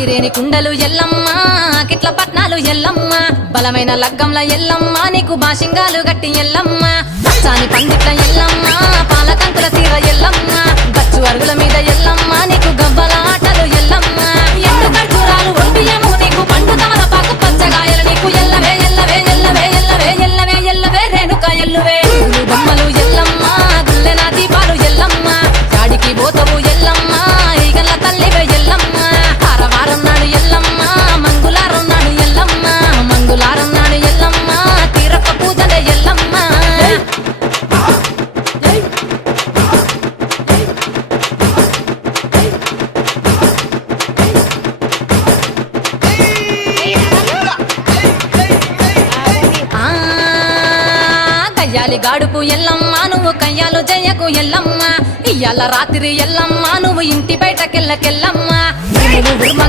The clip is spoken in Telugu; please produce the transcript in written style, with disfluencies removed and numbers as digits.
ఐరేని కుండలు ఎల్లమ్మ కిట్ల పట్నాలు ఎల్లమ్మ బలమైన లగ్గంల ఎల్లమ్మ నీకు బాషింగాలు గట్టి ఎల్లమ్మ పచ్చాని పందిట్ల ఎల్లమ్మ పాలకంకుల సీర ఎల్లమ్మ గచ్చు అరుగుల మీద ఎల్లమ్మ నీకు గవ్వల ఆటలు ఎల్లమ్మ ఎండు ఖర్జూరాలు ఒంటియము నీకు పండు తమలపాకు పచ్చగాయలు నీకు ఎల్లవే ఎల్లవే ఎల్లవే ఎల్లవే ఎల్లవే ఎల్లవే రేణుక ఎల్లువే బొమ్మలు ఎల్లమ్మ గుల్లెన దీపాలు ఎల్లమ్మ చాడికి పోతవు ఎల్లమ్మ ఈగల తల్లివే ఎల్లమ్మ వారం నాడు ఎల్లమ్మ మంగుళారం నాడు ఎల్లమ్మ మంగుళారం నాడు ఎల్లమ్మ తీరప్ప పూజలే ఎల్లమ్మ కయ్యాలి గాడుపు ఎల్లమ్మ నువ్వు కయ్యాలు జయ్యకు ఎల్లమ్మ ఇయ్యాల రాత్రి ఎల్లమ్మ నువ్వు ఇంటి బయటకెళ్ళకెళ్ళమ్మ